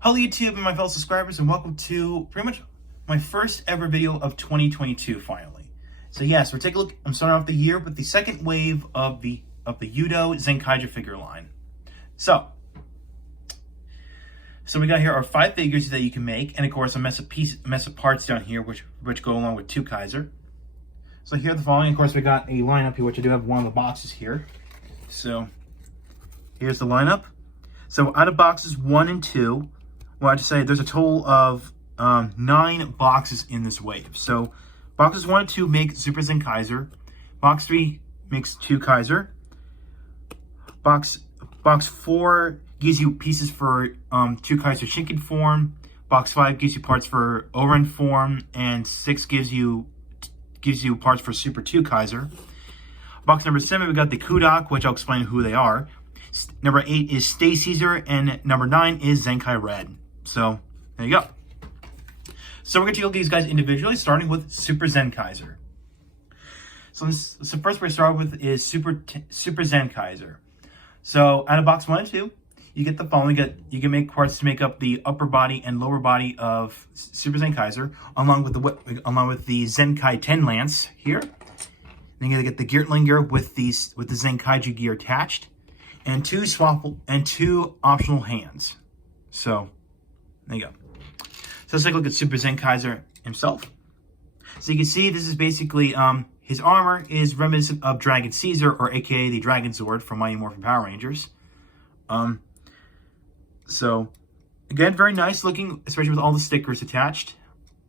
Hello YouTube and my fellow subscribers, and welcome to pretty much my first ever video of 2022 finally. So yes, we're taking a look. I'm starting off the year with the second wave of the Yudo Zenkaiger figure line. So we got here our 5 figures that you can make, and of course a mess of parts down here which go along with Twokaiser. So here are the following. Of course, we got a lineup here, which I do have one of the boxes here. So here's the lineup. So out of boxes 1 and 2, well, I have to say there's a total of 9 boxes in this wave. So boxes 1 and 2 make Super Zenkaiser. Box 3 makes Twokaiser. Box 4 gives you pieces for Twokaiser Shinken Form. Box 5 gives you parts for Ohran Form, and 6 gives you parts for Super Twokaiser. Box number 7, we got the Kudak, which I'll explain who they are. Number 8 is Stacaesar, and number 9 is Zenkai Red. So there you go. So we're going to look at these guys individually, starting with Super Zenkaiser. So first we're going to start with is Super Zenkaiser. So out of box 1 and 2, you get the following. You can make parts to make up the upper body and lower body of Super Zenkaiser, along with the Zenkai 10 lance here. Then you're going to get the Geartlinger with the Zenkaiju gear attached, and 2 optional hands. So there you go. So let's take a look at Super Zenkaiser himself. So you can see this is basically his armor is reminiscent of Dragon Caesar, or aka the Dragon Zord from Mighty Morphin Power Rangers. So again, very nice looking, especially with all the stickers attached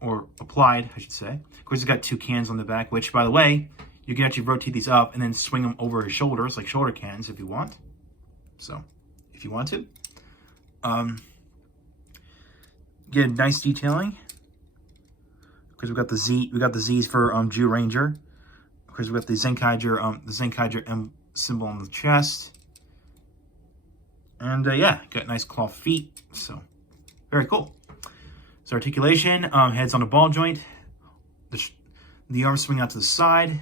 or applied, I should say. Of course, it's got 2 cans on the back, which, by the way, you can actually rotate these up and then swing them over his shoulders like shoulder cans if you want. So, if you want to. Again, nice detailing. Because we got the Z's for Jew Ranger. Of course, we got the Zenkaiger M symbol on the chest. And yeah, got nice cloth feet. So, very cool. So articulation, heads on a ball joint. The arms swing out to the side.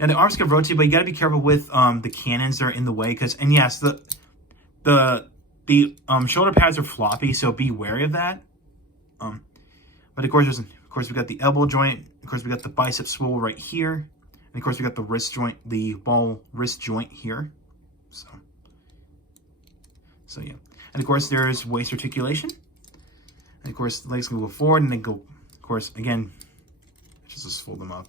Now the arms can rotate, but you got to be careful with the cannons that are in the way, and yes, the shoulder pads are floppy, so be wary of that. But of course we got the elbow joint. Of course we got the bicep swivel right here, and of course we got the wrist joint, the ball wrist joint here. So yeah, and of course there's waist articulation, and of course the legs can go forward and then go. Of course, again, just fold them up.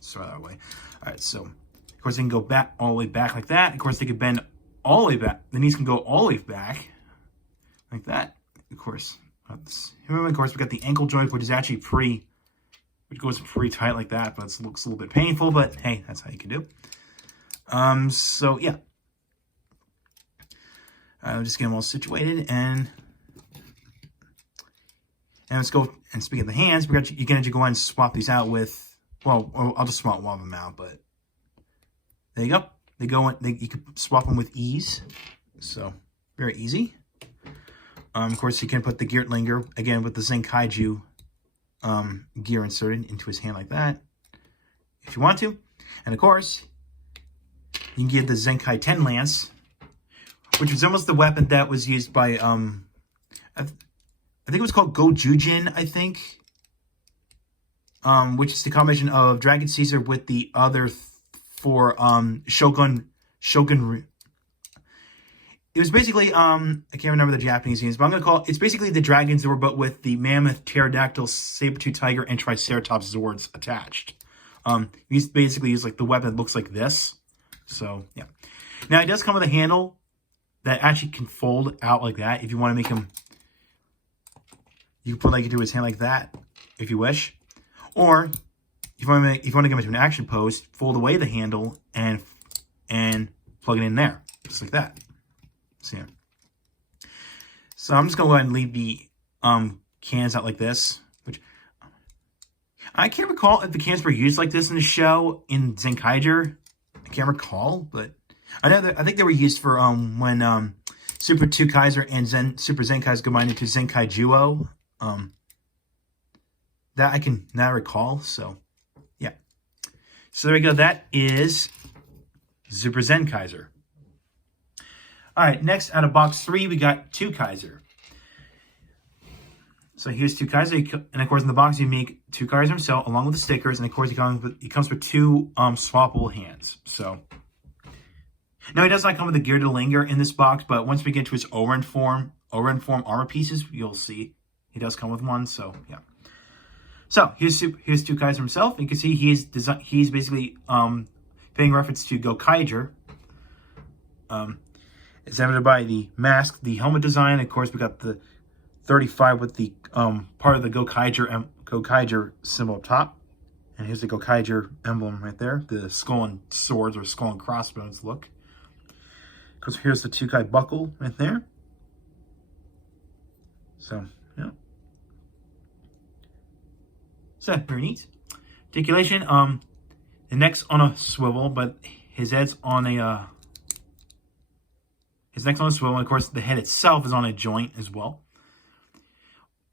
So that way. All right, so of course they can go back all the way back like that. Of course they can bend all the way back. The knees can go all the way back like that. Of course, of course we got the ankle joint, which is actually which goes pretty tight like that, but it looks a little bit painful. But hey, that's how you can do. So yeah, I'll just get them all situated, and let's go. And speaking of the hands, you can actually go ahead and swap these out with. Well, I'll just swap one of them out, but there you go. You can swap them with ease. So, very easy. Of course, you can put the Geartlinger, again, with the Zenkaiju gear inserted into his hand like that, if you want to. And of course, you can get the Zenkai 10 lance, which was almost the weapon that was used by, I think it was called Gojujin, I think. Which is the combination of Dragon Caesar with the other 4 Shogun. It was basically I can't remember the Japanese names, but I'm gonna call it's basically the Dragon Zord, but with the Mammoth, Pterodactyl, Saber-tooth Tiger, and Triceratops Zords attached. He's basically used like the weapon looks like this. So yeah. Now it does come with a handle that actually can fold out like that. If you want to make him, you can put like into his hand like that, if you wish. Or if you want to get him into an action pose, fold away the handle and plug it in there, just like that. So I'm just gonna go ahead and leave the cans out like this, which I can't recall if the cans were used like this in the show in Zenkaiger. I can't recall, but I think they were used for when Super Twokaiser and Super Zenkaiser combined into Zenkai that I can now recall, so yeah. So there we go, that is Super Zenkaiser. All right, next out of box 3, we got Twokaiser. So here's Twokaiser, and of course in the box you make Twokaiser himself along with the stickers, and of course he comes with two swappable hands. So now he does not come with the gear to linger in this box, but once we get to his Ohran Form armor pieces, you'll see he does come with one. So yeah. So here's Twokaiser himself. You can see he's basically paying reference to Zenkaiger. It's evident by the mask, the helmet design. Of course, we got the 35 with the part of the Zenkaiger symbol up top. And here's the Zenkaiger emblem right there. The skull and swords or skull and crossbones look. Because here's the Twokaiser buckle right there. So, yeah. So, very neat. Articulation, the neck's on a swivel, but his head's on a... his neck's on a swivel, and of course the head itself is on a joint as well.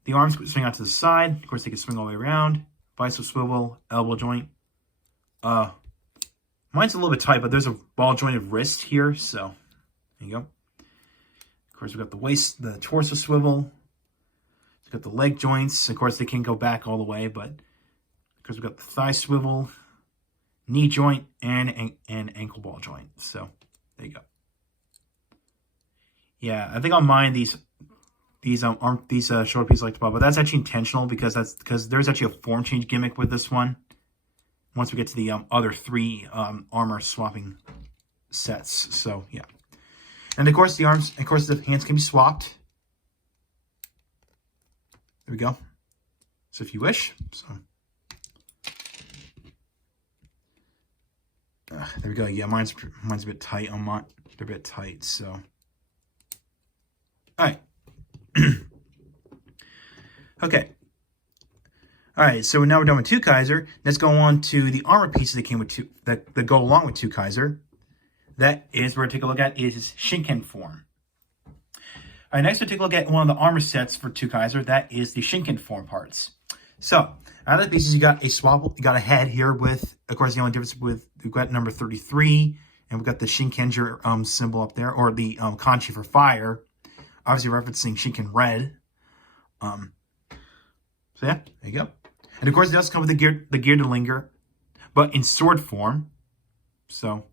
The arms swing out to the side. Of course, they can swing all the way around. Bicep swivel, elbow joint. Mine's a little bit tight, but there's a ball jointed wrist here, so there you go. Of course, we've got the waist, the torso swivel. We've got the leg joints. Of course, they can go back all the way, but of course, we've got the thigh swivel, knee joint, and ankle ball joint. So there you go. Yeah, I think on mine these shoulder pieces like the ball, but that's actually intentional because there's actually a form change gimmick with this one. Once we get to the other three armor swapping sets, so yeah. And of course the hands can be swapped. There we go. So if you wish, so there we go. Yeah, mine's a bit tight on mine. They're a bit tight, so all right. Okay. All right, so now we're done with Twokaiser. Let's go on to the armor pieces that came with that go along with Twokaiser. That is, we're going to take a look at is his Shinken Form. All right, next we'll take a look at one of the armor sets for Twokaiser. That is the Shinken Form parts. So, out of the pieces, you got a swap. You got a head here with, of course, the only difference with we've got number 33, and we've got the Shinkenger symbol up there, or the kanji for fire. Obviously referencing Shinken Red. So yeah, there you go. And of course it does come with the gear to linger, but in sword form. So,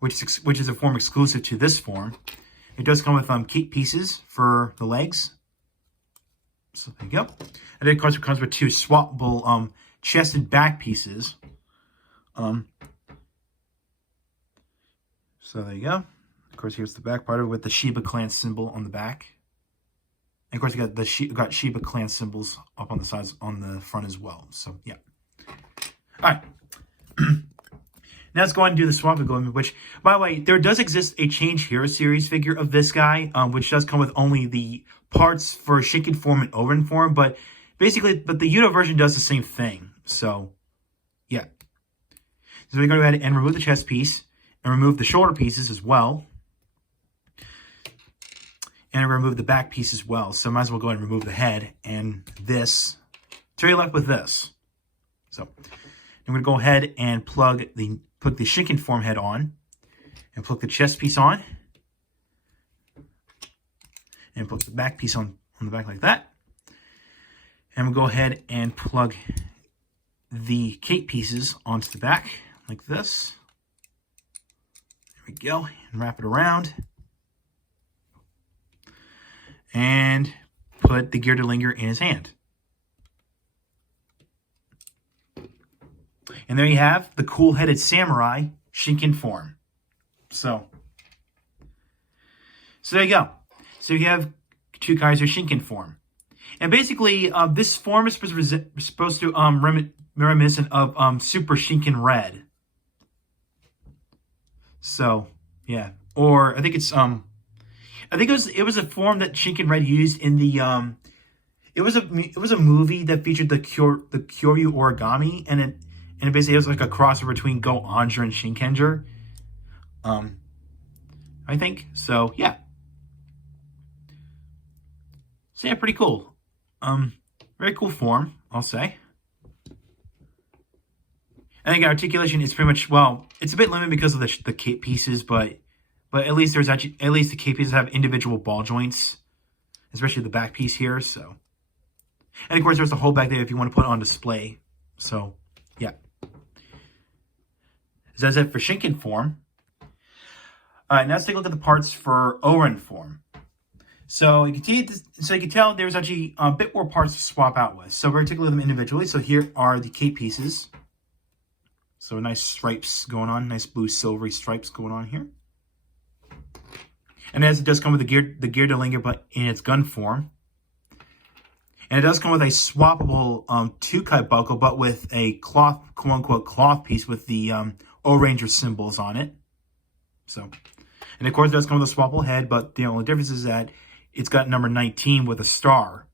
which is a form exclusive to this form. It does come with key pieces for the legs. So there you go. And then of course it comes with two swappable chest and back pieces. So there you go. Of course, here's the back part of it with the Shiba clan symbol on the back. And of course, you got Shiba clan symbols up on the sides, on the front as well. So, yeah. All right. Now let's go ahead and do the swap agreement, which, by the way, there does exist a Change Hero series figure of this guy, which does come with only the parts for Shinken Form and Ohran Form, but basically, the Yudo version does the same thing. So, yeah. So we're going to go ahead and remove the chest piece and remove the shoulder pieces as well. And remove the back piece as well. So might as well go ahead and remove the head and this. So you're left with this. So I'm going to go ahead and put the Shinken Form head on. And plug the chest piece on. And put the back piece on the back like that. And we'll go ahead and plug the cape pieces onto the back like this. There we go. And wrap it around. And put the gear to linger in his hand. And there you have the cool-headed samurai Shinken Form. So there you go. So you have Twokaiser Shinken Form. And basically, this form is supposed to reminiscent of Super Shinken Red. So, yeah. Or I think it's it was a form that Shinken Red used in the it was a movie that featured the Kyoryu origami, and it basically was like a crossover between Go Anja and Shinkenger. I think so. Yeah. So yeah, pretty cool. Very cool form, I'll say. I think articulation is pretty much, well, it's a bit limited because of the cape pieces, but at least the cape pieces have individual ball joints, especially the back piece here. So And of course, there's a hole back there if you want to put it on display. So, yeah. So that's it for Shinken Form. Alright, now let's take a look at the parts for Ohran Form. So you can tell there's actually a bit more parts to swap out with. So we're going to take a look at them individually. So here are the cape pieces. So nice stripes going on, nice blue silvery stripes going on here. And as it does come with the gear to linger, but in its gun form. And it does come with a swappable Twokaiser buckle, but with a cloth, quote unquote, cloth piece with the O-Ranger symbols on it. So, and of course it does come with a swappable head, but the only difference is that it's got number 19 with a star.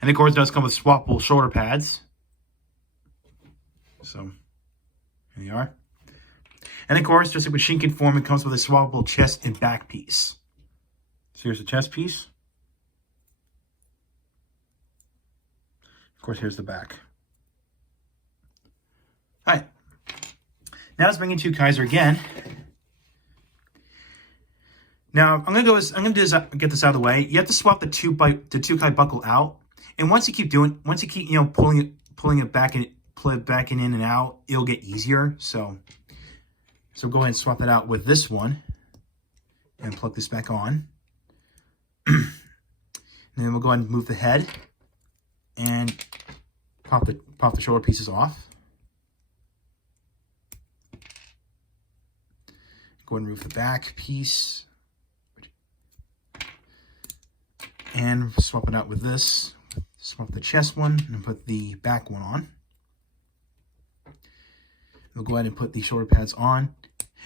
And of course it does come with swappable shoulder pads. So, here you are. And of course, just like with Shinken Form, it comes with a swappable chest and back piece. So here's the chest piece. Of course, here's the back. All right. Now let's bring in Twokaiser again. Now I'm gonna get this out of the way. You have to swap the Twokaiser buckle out, and once you keep pulling it back and in and out, it'll get easier. So go ahead and swap that out with this one, and plug this back on. And then we'll go ahead and move the head, and pop the shoulder pieces off. Go ahead and remove the back piece. And swap it out with this. Swap the chest one and put the back one on. We'll go ahead and put the shoulder pads on.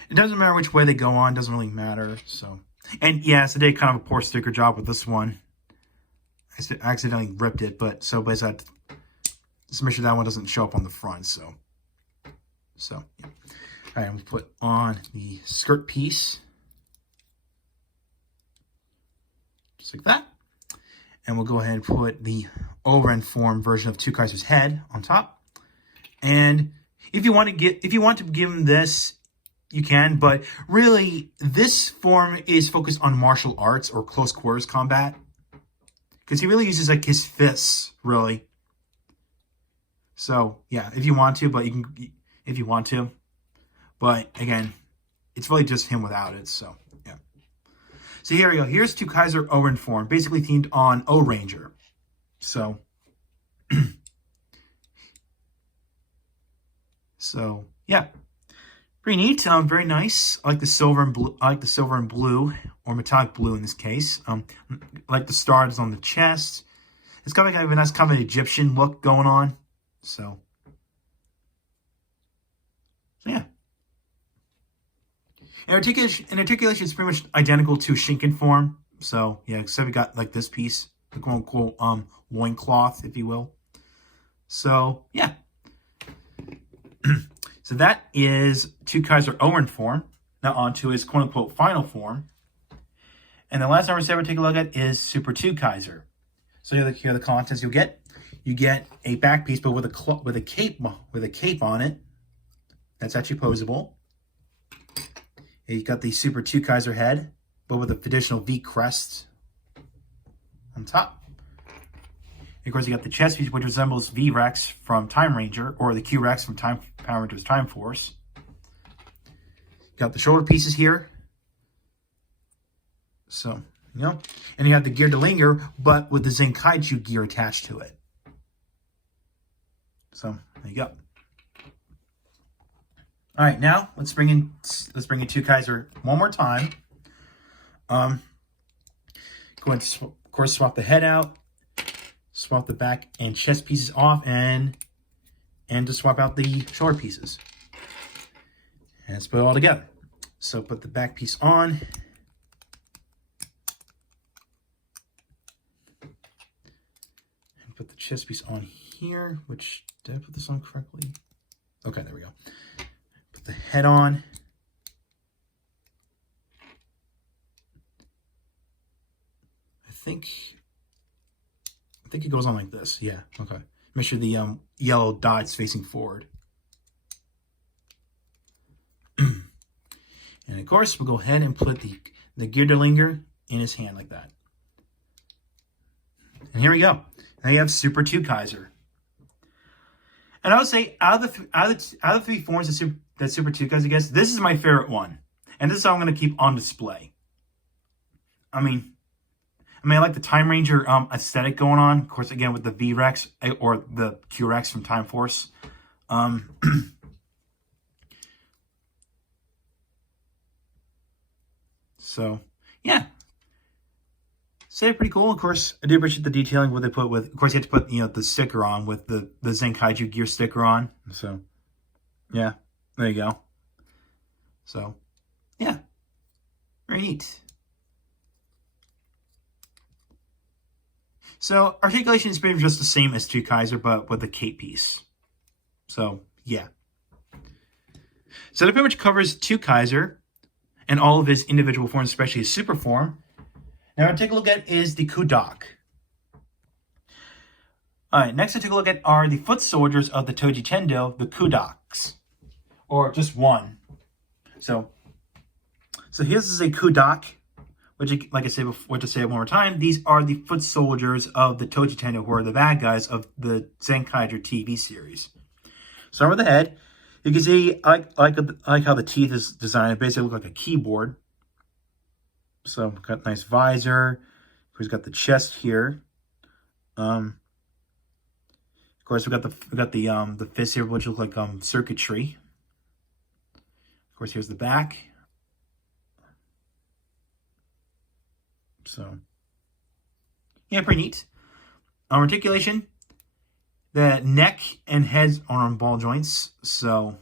It doesn't matter which way they go on, doesn't really matter. So, and yes, I did kind of a poor sticker job with this one. I accidentally ripped it, but basically, just make sure that one doesn't show up on the front. So yeah. All right, I'm gonna put on the skirt piece, just like that. And we'll go ahead and put the Ohran Form version of Twokaiser's head on top. And if you want to give him this, you can, but really this form is focused on martial arts or close quarters combat. Because he really uses like his fists, really. So yeah, if you want to, But again, it's really just him without it, so yeah. So here we go. Here's Twokaiser Ohran Form, basically themed on O-Ranger. So yeah, pretty neat. Very nice. I like the silver and blue. Or metallic blue in this case. I like the stars on the chest. It's got kind of a nice kind of an Egyptian look going on. So yeah. And articulation is pretty much identical to Shinken Form. So yeah, except we got like this piece, the quote unquote loincloth, if you will. So yeah. So that is Twokaiser Ohran Form. Now on to his quote unquote final form. And the last number 7 we're taking a look at is Super Twokaiser. So here are the contents you'll get. You get a back piece, but with a cape on it. That's actually posable. You got the Super Twokaiser head, but with a traditional V crest on top. And of course, you got the chest piece, which resembles V-Rex from Time Ranger, or the Q-Rex from Power Rangers Time Force. You got the shoulder pieces here. So, and you have the gear to linger, but with the Zenkaiger gear attached to it. So, there you go. All right, now let's bring in Twokaiser one more time. Go ahead and of course swap the head out, swap the back and chest pieces off, and to swap out the shoulder pieces. And let's put it all together. So put the back piece on. And put the chest piece on here, which, did I put this on correctly? Okay, there we go. Put the head on. I think it goes on like this. Yeah, okay. Make sure the yellow dot's facing forward. And of course, we'll go ahead and put the gear to linger in his hand like that. And here we go. Now you have Super Twokaiser. And I would say out of the three forms that Super Twokaiser gets, this is my favorite one. And this is how I'm going to keep on display. I mean, I like the Time Ranger aesthetic going on. Of course, again, with the V-Rex or the Q-Rex from Time Force. So, yeah. So pretty cool. Of course, I do appreciate the detailing what they put with. Of course, you have to put the sticker on with the Zenkaiju gear sticker on. So, yeah, there you go. So, yeah, very neat. So, articulation is pretty much just the same as Twokaiser, but with the cape piece. So, yeah. So that pretty much covers Twokaiser and all of his individual forms, especially his super form. Now, what I'll take a look at is the Kudak. Alright, next I take a look at are the foot soldiers of the Toji Tendo, the Kudaks. Or just one. So here's is a Kudak, which, like I said before, to say it one more time, these are the foot soldiers of the Toji Tendo, who are the bad guys of the Zenkaiger TV series. Start with the head. You can see, I like how the teeth is designed. It basically looks like a keyboard. So, got a nice visor. He's got the chest here. Of course, we got the fist here, which look like circuitry. Of course, here's the back. So, yeah, pretty neat. Articulation. The neck and heads are on ball joints. So,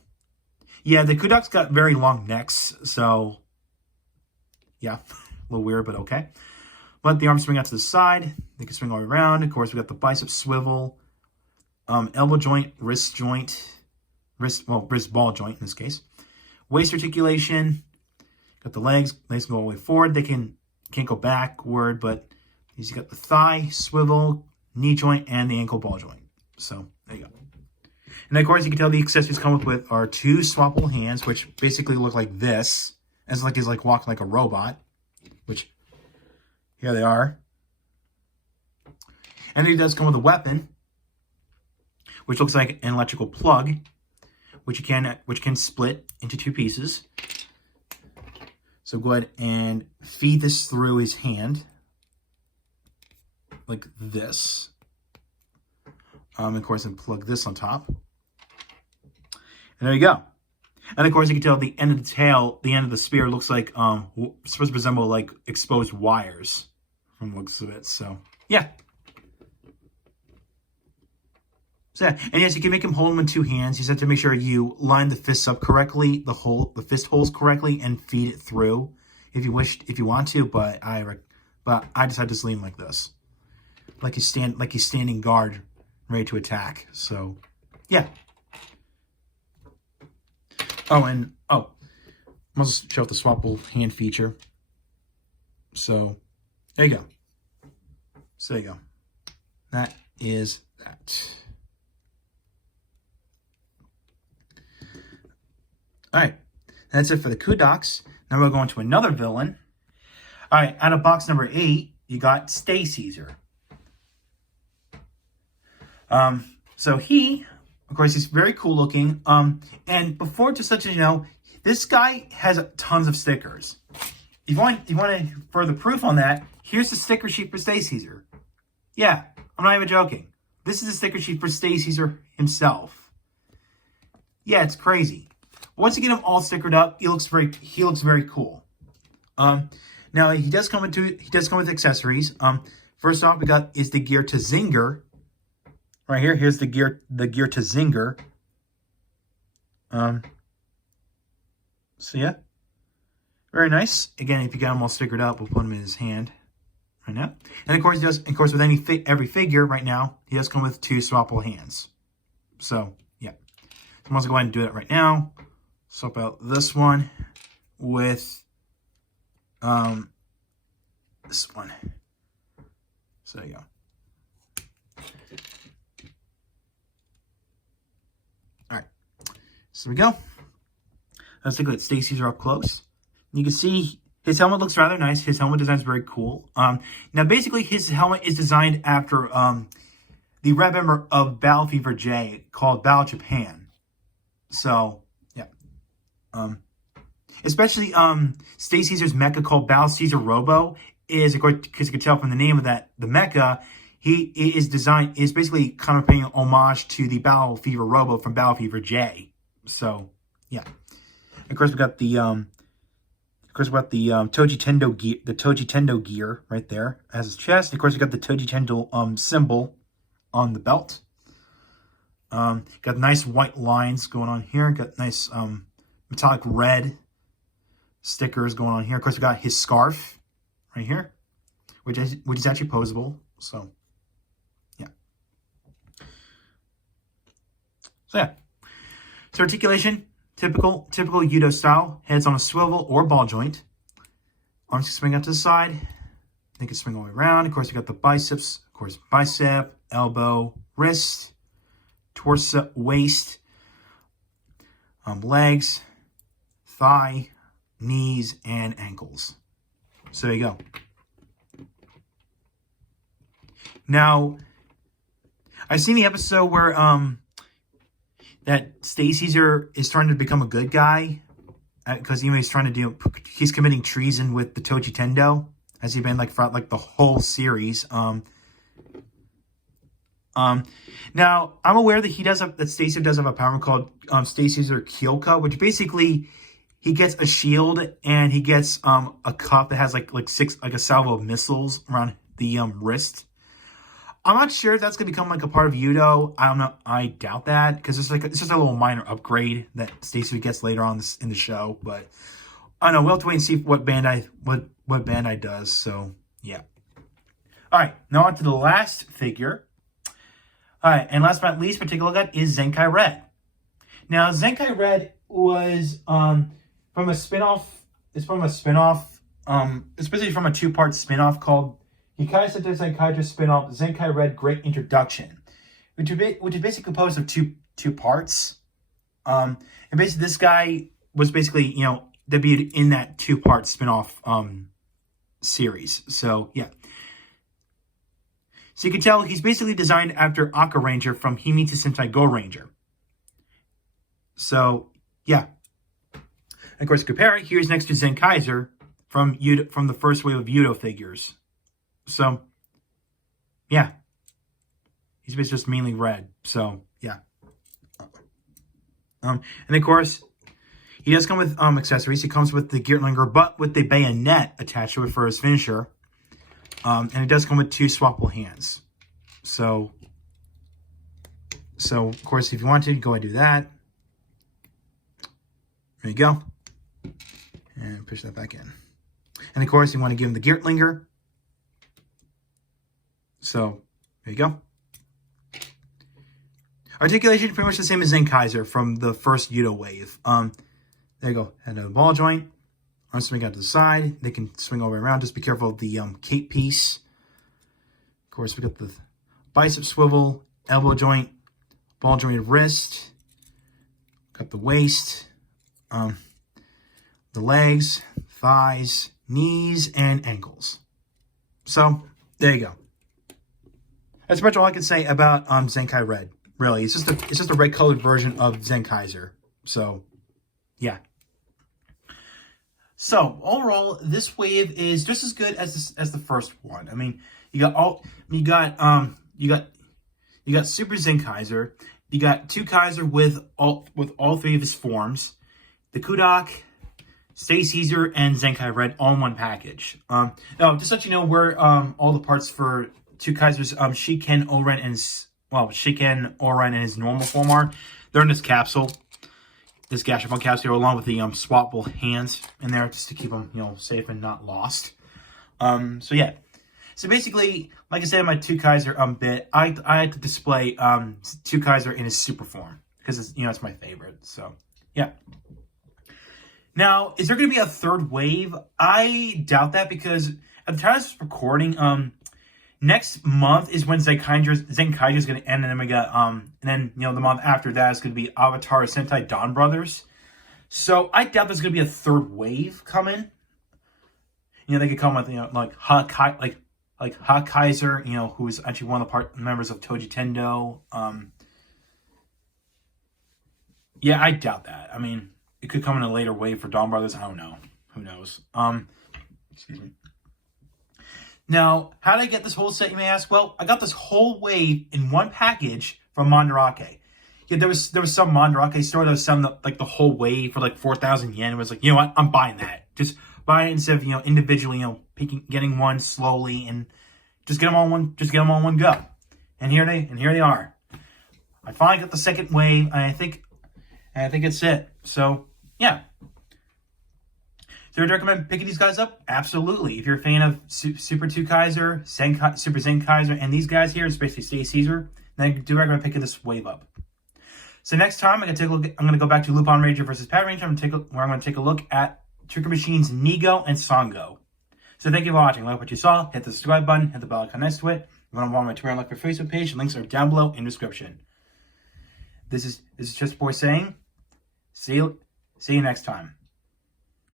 yeah, the Kudak's got very long necks. So, yeah, a little weird, but okay. Let the arms swing out to the side. They can swing all around. Of course, we got the bicep swivel, elbow joint, wrist ball joint in this case. Waist articulation. Got the legs. Legs can go all the way forward. They can't go backward, but you got the thigh swivel, knee joint, and the ankle ball joint. So, there you go. And of course, you can tell the accessories come with are two swappable hands, which basically look like this. As like he's like walking like a robot, which, here they are. And he does come with a weapon, which looks like an electrical plug, which can split into two pieces. So go ahead and feed this through his hand, like this. Of course, and plug this on top. And there you go. And of course, you can tell the end of the tail, the end of the spear looks like supposed to resemble like exposed wires from the looks of it. So yeah. So yeah. And yes, you can make him hold them in two hands. You just have to make sure you line the fists up correctly, the fist holes correctly, and feed it through if you want to. But I decided to lean like this, like he's standing guard, ready to attack. So yeah. I'll just show off the swappable hand feature. So, there you go. So, there you go. That is that. Alright, that's it for the Kudaks. Now we're going to another villain. Alright, out of box number 8, you got Stacaesar. So he, of course, he's very cool looking. And before, just such as you know, this guy has tons of stickers. If you want further proof on that, here's the sticker sheet for Stacaesar. Yeah, I'm not even joking. This is the sticker sheet for Stacaesar himself. Yeah, it's crazy. Once you get him all stickered up, he looks very cool. Now he does come with accessories. First off, we got is the gear to Zinger. Right here, here's the gear to Zinger. So yeah, very nice. Again, if you got them all stickered up, we'll put them in his hand right now. And of course, with every figure right now, he does come with two swappable hands. So yeah, so I'm also go ahead and do that right now. Swap out this one with this one. So there you go. So we go. Let's take a look at Stacaesar up close. You can see His helmet looks rather nice. His helmet design is very cool. Now, basically, his helmet is designed after the red member of Battle Fever J called Battle Japan. So, yeah. Especially Stacaesar's mecha called Battle Caesar Robo is, of course, because you can tell from the name of that, the mecha, is basically kind of paying homage to the Battle Fever Robo from Battle Fever J. So, yeah. Of course, we got the Toji Tendo gear right there as his chest. Of course, we got the Toji Tendo symbol on the belt. Got nice white lines going on here. Got nice metallic red stickers going on here. Of course, we got his scarf right here, which is actually posable. So, yeah. So articulation. Typical Yudo style. Heads on a swivel or ball joint. Arms can swing out to the side. They can swing all the way around. Of course, you got the biceps. Of course, bicep, elbow, wrist, torso, waist, legs, thigh, knees, and ankles. So there you go. Now, I've seen the episode where that Stacaesar is trying to become a good guy because he's committing treason with the Toji Tendo, as he's been throughout the whole series. Now I'm aware that Stacaesar does have a power called Stacaesar Kyoka, which basically he gets a shield and he gets a cup that has like a salvo of missiles around the wrist. I'm not sure if that's going to become a part of Yudo. I don't know. I doubt that because it's just a little minor upgrade that Stacaesar gets later on in the show. But I don't know. We'll have to wait and see what Bandai does. So yeah. All right. Now on to the last figure. All right, and last but not least, particular look at is Zenkai Red. Now Zenkai Red was from a spinoff. It's from a spinoff. It's basically from a two-part spinoff called Kikai Sentai Zenkaiger spinoff Zenkai Red Great Introduction, which is basically composed of two parts. And basically this guy was basically, debuted in that two-part spinoff series. So, yeah. So you can tell he's basically designed after Aka Ranger from Himitsu Sentai Go Ranger. So, yeah. And of course, compare it, here's next to Zenkaiser from the first wave of Yudo figures. So, yeah. He's just mainly red. So, yeah. And of course, he does come with accessories. He comes with the Geartlinger, but with the bayonet attached to it for his finisher. And it does come with two swappable hands. So of course, if you want to, go ahead and do that. There you go. And push that back in. And of course, you want to give him the Geartlinger. So, there you go. Articulation, pretty much the same as Zenkaiser from the first Yudo wave. There you go. Head of the ball joint. Arms swing out to the side. They can swing all the way around. Just be careful of the cape piece. Of course, we got the bicep swivel, elbow joint, ball jointed wrist. Got the waist, the legs, thighs, knees, and ankles. So, there you go. That's pretty much all I can say about Zenkai Red. Really, it's just a red colored version of Zenkaiser. So, yeah. So overall, this wave is just as good as the first one. I mean, you got Super Zenkaiser, you got Twokaiser with all three of his forms, the Kudak, Stacaesar, and Zenkai Red all in one package. Now, just to let you know where all the parts for Twokaiser's Shinken Ohran and his normal form are. They're in this capsule. This gashapon capsule, along with the swappable hands in there, just to keep them, safe and not lost. So yeah. So basically, like I said in my Twokaiser bit, I had to display Twokaiser in his super form because it's my favorite. So yeah. Now, is there going to be a third wave? I doubt that because at the time of this recording, next month is when Zenkaiger is going to end, and then we got and then the month after that is going to be Avatar Sentai Dawn Brothers. So I doubt there's going to be a third wave coming. You know, they could come with, you know, like Kaiser, you know, who is actually one of the members of Toji Tendo. Yeah, I doubt that. I mean, it could come in a later wave for Dawn Brothers. I don't know. Who knows? Excuse me. Now, how did I get this whole set, you may ask? Well, I got this whole wave in one package from Mandarake. Yeah, there was some Mandarake store that was selling like the whole wave for like 4,000 yen. It was like, you know what? I'm buying that. Just buy it instead of, you know, individually, you know, getting one slowly and just get them all in one go. And here they are. I finally got the second wave, and I think it's it. So, yeah. So would I recommend picking these guys up? Absolutely. If you're a fan of Super Twokaiser, Super Zenkaiser, and these guys here, especially Stacaesar, then I do recommend picking this wave up. So next time, I'm going to go back to Lupin Ranger versus Power Ranger, where I'm going to take a look at Trigger Machines Nigo and Sango. So thank you for watching. Like what you saw, hit the subscribe button, hit the bell icon next to it. If you want to follow my Twitter and like my Facebook page, links are down below in the description. This is just boy saying, see you next time.